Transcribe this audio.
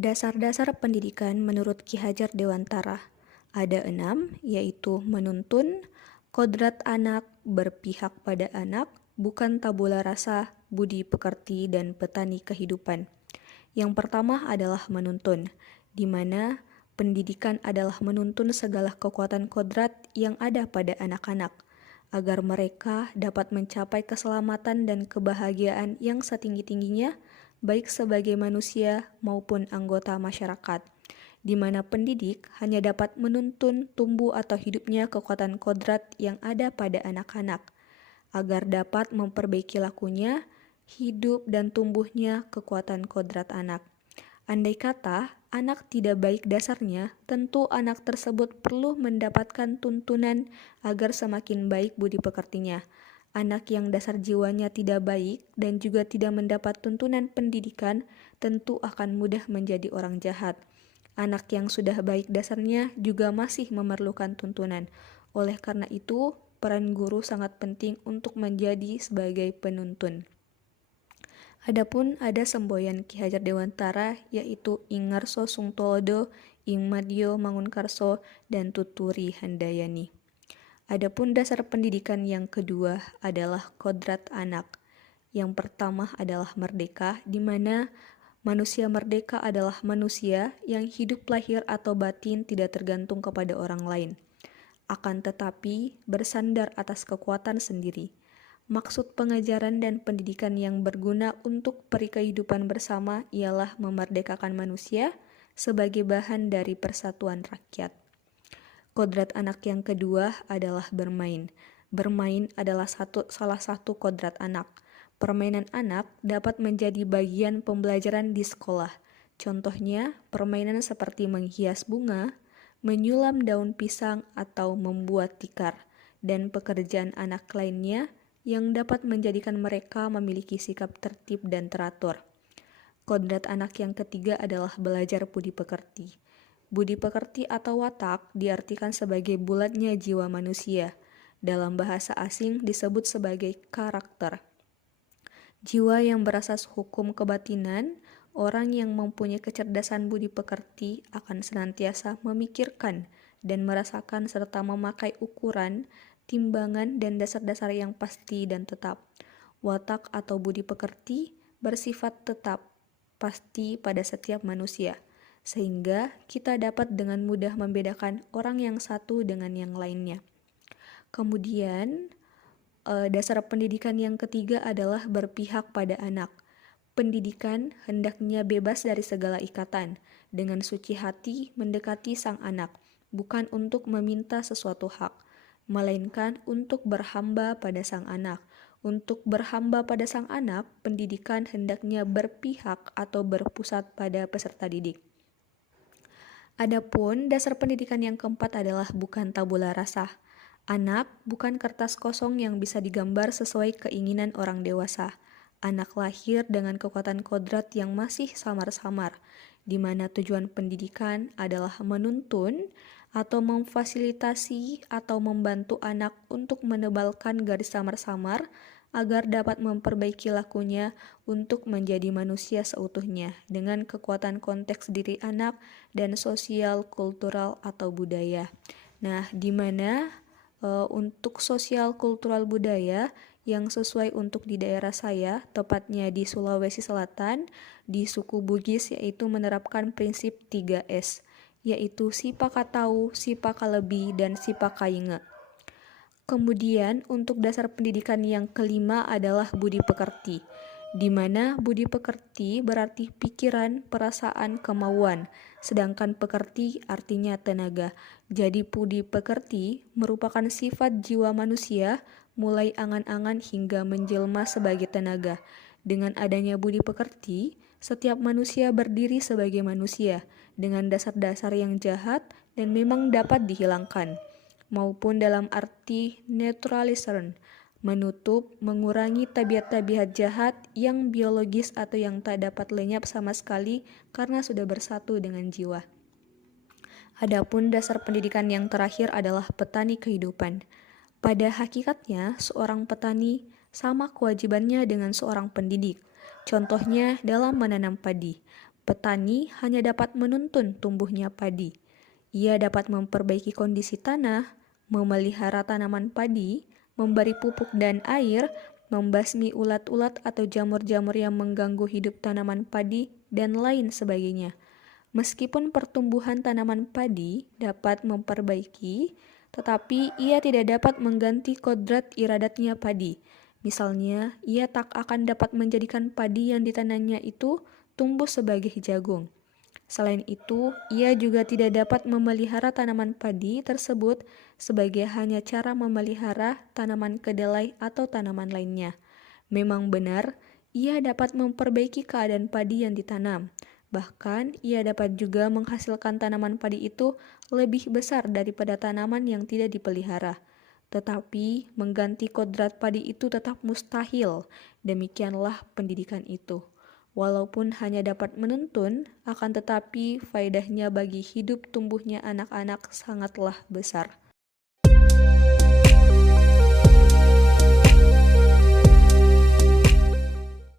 Dasar-dasar pendidikan menurut Ki Hajar Dewantara ada 6, yaitu menuntun, kodrat anak, berpihak pada anak, bukan tabula rasa, budi pekerti, dan petani kehidupan. Yang pertama adalah menuntun, di mana pendidikan adalah menuntun segala kekuatan kodrat yang ada pada anak-anak, agar mereka dapat mencapai keselamatan dan kebahagiaan yang setinggi-tingginya, baik sebagai manusia maupun anggota masyarakat, di mana pendidik hanya dapat menuntun tumbuh atau hidupnya kekuatan kodrat yang ada pada anak-anak, agar dapat memperbaiki lakunya, hidup dan tumbuhnya kekuatan kodrat anak. Andai kata anak tidak baik dasarnya, tentu anak tersebut perlu mendapatkan tuntunan agar semakin baik budi pekertinya. Anak yang dasar jiwanya tidak baik dan juga tidak mendapat tuntunan pendidikan tentu akan mudah menjadi orang jahat. Anak yang sudah baik dasarnya juga masih memerlukan tuntunan. Oleh karena itu, peran guru sangat penting untuk menjadi sebagai penuntun. Adapun ada semboyan Ki Hajar Dewantara yaitu Ing Ngarso Sungtolodo, Ing Madyo Mangunkarso, dan Tuturi Handayani. Adapun dasar pendidikan yang kedua adalah kodrat anak. Yang pertama adalah merdeka, di mana manusia merdeka adalah manusia yang hidup lahir atau batin tidak tergantung kepada orang lain, akan tetapi bersandar atas kekuatan sendiri. Maksud pengajaran dan pendidikan yang berguna untuk peri kehidupan bersama ialah memerdekakan manusia sebagai bahan dari persatuan rakyat. Kodrat anak yang kedua adalah bermain. Bermain adalah salah satu kodrat anak. Permainan anak dapat menjadi bagian pembelajaran di sekolah. Contohnya, permainan seperti menghias bunga, menyulam daun pisang, atau membuat tikar, dan pekerjaan anak lainnya yang dapat menjadikan mereka memiliki sikap tertib dan teratur. Kodrat anak yang ketiga adalah belajar budi pekerti. Budi pekerti atau watak diartikan sebagai bulatnya jiwa manusia. Dalam bahasa asing disebut sebagai karakter. Jiwa yang berasas hukum kebatinan, orang yang mempunyai kecerdasan budi pekerti akan senantiasa memikirkan dan merasakan serta memakai ukuran, timbangan, dan dasar-dasar yang pasti dan tetap. Watak atau budi pekerti bersifat tetap, pasti pada setiap manusia, sehingga kita dapat dengan mudah membedakan orang yang satu dengan yang lainnya. Kemudian, dasar pendidikan yang ketiga adalah berpihak pada anak. Pendidikan hendaknya bebas dari segala ikatan, dengan suci hati mendekati sang anak, bukan untuk meminta sesuatu hak, melainkan untuk berhamba pada sang anak. Untuk berhamba pada sang anak, pendidikan hendaknya berpihak atau berpusat pada peserta didik. Adapun dasar pendidikan yang keempat adalah bukan tabula rasa. Anak bukan kertas kosong yang bisa digambar sesuai keinginan orang dewasa. Anak lahir dengan kekuatan kodrat yang masih samar-samar, di mana tujuan pendidikan adalah menuntun atau memfasilitasi atau membantu anak untuk menebalkan garis samar-samar agar dapat memperbaiki lakunya untuk menjadi manusia seutuhnya dengan kekuatan konteks diri anak dan sosial, kultural, atau budaya. Nah, di mana untuk sosial, kultural, budaya yang sesuai untuk di daerah saya, tepatnya di Sulawesi Selatan, di suku Bugis, yaitu menerapkan prinsip 3S, yaitu Sipakatau, Sipakalebi, dan Sipakainge. Kemudian untuk dasar pendidikan yang kelima adalah budi pekerti, di mana budi pekerti berarti pikiran, perasaan, kemauan, sedangkan pekerti artinya tenaga. Jadi budi pekerti merupakan sifat jiwa manusia mulai angan-angan hingga menjelma sebagai tenaga. Dengan adanya budi pekerti, setiap manusia berdiri sebagai manusia dengan dasar-dasar yang jahat dan memang dapat dihilangkan, maupun dalam arti neutralisern, menutup, mengurangi tabiat-tabiat jahat yang biologis atau yang tak dapat lenyap sama sekali karena sudah bersatu dengan jiwa. Adapun dasar pendidikan yang terakhir adalah petani kehidupan. Pada hakikatnya, seorang petani sama kewajibannya dengan seorang pendidik. Contohnya dalam menanam padi. Petani hanya dapat menuntun tumbuhnya padi. Ia dapat memperbaiki kondisi tanah, memelihara tanaman padi, memberi pupuk dan air, membasmi ulat-ulat atau jamur-jamur yang mengganggu hidup tanaman padi, dan lain sebagainya. Meskipun pertumbuhan tanaman padi dapat memperbaiki, tetapi ia tidak dapat mengganti kodrat iradatnya padi. Misalnya, ia tak akan dapat menjadikan padi yang ditanamnya itu tumbuh sebagai jagung. Selain itu, ia juga tidak dapat memelihara tanaman padi tersebut sebagai hanya cara memelihara tanaman kedelai atau tanaman lainnya. Memang benar, ia dapat memperbaiki keadaan padi yang ditanam. Bahkan, ia dapat juga menghasilkan tanaman padi itu lebih besar daripada tanaman yang tidak dipelihara. Tetapi, mengganti kodrat padi itu tetap mustahil. Demikianlah pendidikan itu. Walaupun hanya dapat menuntun, akan tetapi faedahnya bagi hidup tumbuhnya anak-anak sangatlah besar.